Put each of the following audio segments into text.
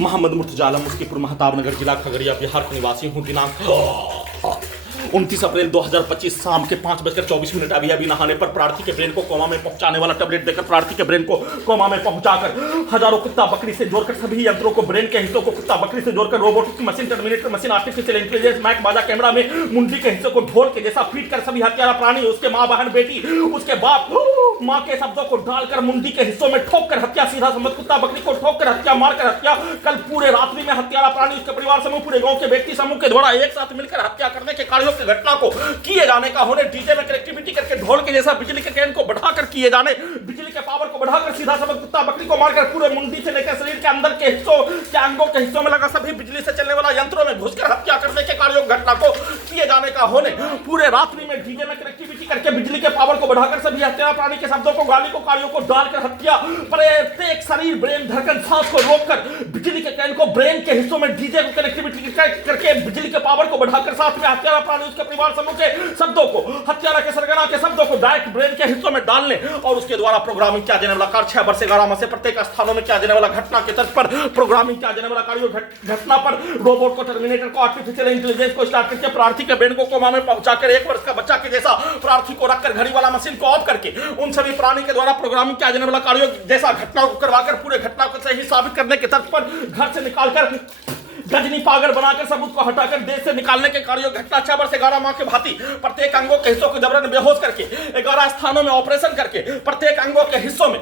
मोहम्मद मुर्तजा आलम मुस्कीपुर महताब नगर जिला खगड़िया बिहार का निवासी हूँ। दिनांक 29 अप्रैल 2025 शाम के 5:24 अभी नहाने पर प्रार्थी के ब्रेन को कोमा में पहुंचाने वाला टैबलेट देकर प्रार्थी के ब्रेन को कोमा में पहुंचाकर हजारों कुत्ता बकरी से जोड़कर सभी यंत्रों को ब्रेन के हिस्सों को कुत्ता बकरी से जोड़कर robotic machine, terminator machine, artificial intelligence, mic बाजा कैमरा में मुंडी के हिस्से को ढोल के जैसा फीट कर सभी हत्यारा प्राणी, उसके माँ बहन बेटी, उसके बाप माँ के शब्दों को डालकर मुंडी के हिस्सों में ठोक कर हत्या, सीधा समझ कुत्ता बकरी को ठोक कर हत्या, मारकर हत्या। कल पूरे रात्रि में हत्यारा प्राणी, उसके परिवार समूह, पूरे गांव के व्यक्ति समूह के द्वारा एक साथ मिलकर हत्या करने के कार्यों की घटना को किए जाने का होने डीजे में कनेक्टिविटी करके ढोल के जैसा बिजली के ट्रेन को बढ़ाकर किए जाने, बिजली के पावर को बढ़ाकर सीधा समझ कुत्ता बकरी को मारकर पूरे मुंडी से लेकर शरीर के अंदर के हिस्सों के अंगों के हिस्सों में लगा सभी बिजली से चलने वाला यंत्रों में घुसकर हत्या करने के कार्यों की घटना को किए जाने का होने पूरे रात्रि में डीजे में कनेक्टिविटी करके बिजली के पावर को बढ़ाकर सभी हत्या प्राणी के शब्दों को, गाली को, कार्यों को डालकर हत्या, प्रत्येक शरीर, ब्रेन, धड़कन, सांस को रोककर बिजली के ट्रेन को ब्रेन के हिस्सों में डीजे को कनेक्टिविटी करके बिजली के पावर को बढ़ाकर साथ में हत्यारा प्राणी, उसके परिवार समूह के शब्दों को, हत्यारा के सरगना के शब्दों को डायरेक्ट ब्रेन के हिस्सों में डालने और उसके द्वारा प्रोग्रामिंग किया जाने वाला कार्य 6 वर्ष 11 माह से प्रत्येक स्थानों में किया जाने वाला घटना के तर्ज पर प्रोग्रामिंग किया जाने वाला कार्य घटना पर रोबोट को, टर्मिनेटर को, आर्टिफिशियल इंटेलिजेंस को स्टार्ट करके प्रार्थी के ब्रेन को कोमा में पहुंचाकर 1 वर्ष का बच्चा के जैसा प्रार्थी को रखकर घड़ी वाला मशीन को ऑफ करके उन सभी प्राणी के द्वारा प्रोग्रामिंग किया जाने वाला कार्यों जैसा घटना को करवाकर पूरे घटना को सही साबित करने के तर्ज पर घर से निकालकर गजनी पागल बनाकर सबूत को हटाकर देश से निकालने के कार्यों घटना 6 वर्ष 11 माह के भांति प्रत्येक अंगों के हिस्सों को जबरन बेहोश करके 11 स्थानों में ऑपरेशन करके प्रत्येक अंगों के हिस्सों में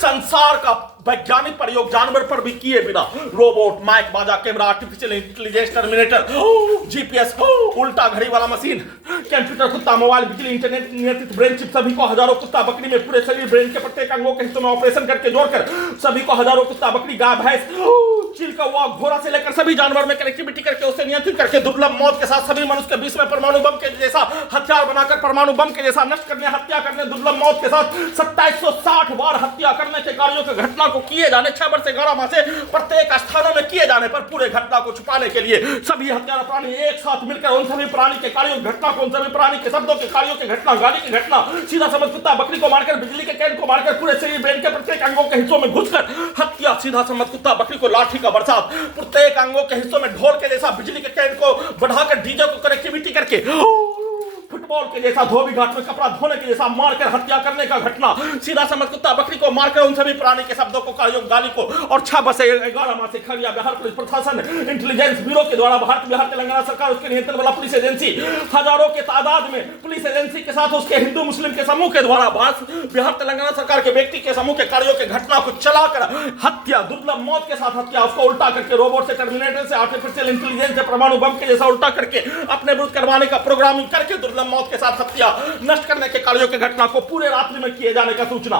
संसार का वैज्ञानिक प्रयोग जानवर पर भी किए बिना रोबोट, माइक बाजा camera, artificial intelligence, terminator, GPS, उल्टा घड़ी वाला मशीन, कंप्यूटर, कुत्ता, मोबाइल, बिजली, इंटरनेट नियंत्रित ब्रेन चिप, सभी को हजारों कुत्ता बकरी में पूरे शरीर ब्रेन के प्रत्येक अंगों के हिस्सों में ऑपरेशन करके जोड़कर सभी को हजारों कुत्ता बकरी, गाय, भैंस, चील, कौवा, घोड़ा से लेकर सभी जानवर में कनेक्टिविटी करके उसे नियंत्रित करके दुर्लभ मौत के साथ सभी मनुष्य के बीच में परमाणु बम के जैसा हथियार बनाकर परमाणु बम के जैसा नष्ट करने, हत्या करने, दुर्लभ मौत के साथ 2760 बार हत्या करने के कार्यों की घटना को किए जाने 6 वर्ष 11 माह से प्रत्येक स्थानों में किए जाने पर पूरे घटना को छुपाने के लिए सभी हत्यारा प्राणी एक साथ मिलकर उन सभी प्राणी के कार्यों की घटना को, उन सभी प्राणी के शब्दों के कार्यों की घटना, गाली की घटना, सीधा समझ कुत्ता बकरी को मारकर, बिजली के कैन को मारकर पूरे शरीर ब्रेन के प्रत्येक अंगों के हिस्सों में घुसकर हत्या, सीधा समझ कुत्ता बकरी को लाठी का बरसात, प्रत्येक अंगों के हिस्सों में ढोल के जैसा बिजली के कैन को बढ़ाकर डीजे को कनेक्टिविटी करके फुटबॉल के जैसा धोबी घाट में कपड़ा धोने के जैसा मारकर हत्या करने का घटना, सीधा समझ कुत्ता बकरी को मारकर उन सभी प्राणी के शब्दों को, कार्यों, गाली को और 6 वर्ष 11 माह से खगड़िया बिहार पुलिस प्रशासन इंटेलिजेंस ब्यूरो के द्वारा भारत बिहार तेलंगाना सरकार उसके नियंत्रण वाला पुलिस एजेंसी हजारों के तादाद में पुलिस एजेंसी के साथ उसके हिंदू मुस्लिम के समूह के द्वारा भारत बिहार तेलंगाना सरकार के व्यक्ति के समूह के कार्यों के घटना को चलाकर हत्या, दुर्लभ मौत के साथ हत्या, उसको उल्टा करके रोबोट से, टर्मिनेटर से, आर्टिफिशियल इंटेलिजेंस से, परमाणु बम के जैसा उल्टा करके अपने विरुद्ध करवाने का प्रोग्रामिंग करके दुर्लभ मौत के साथ हत्या, नष्ट करने के कार्यों की घटना को पूरे रात्रि में किए जाने का सूचना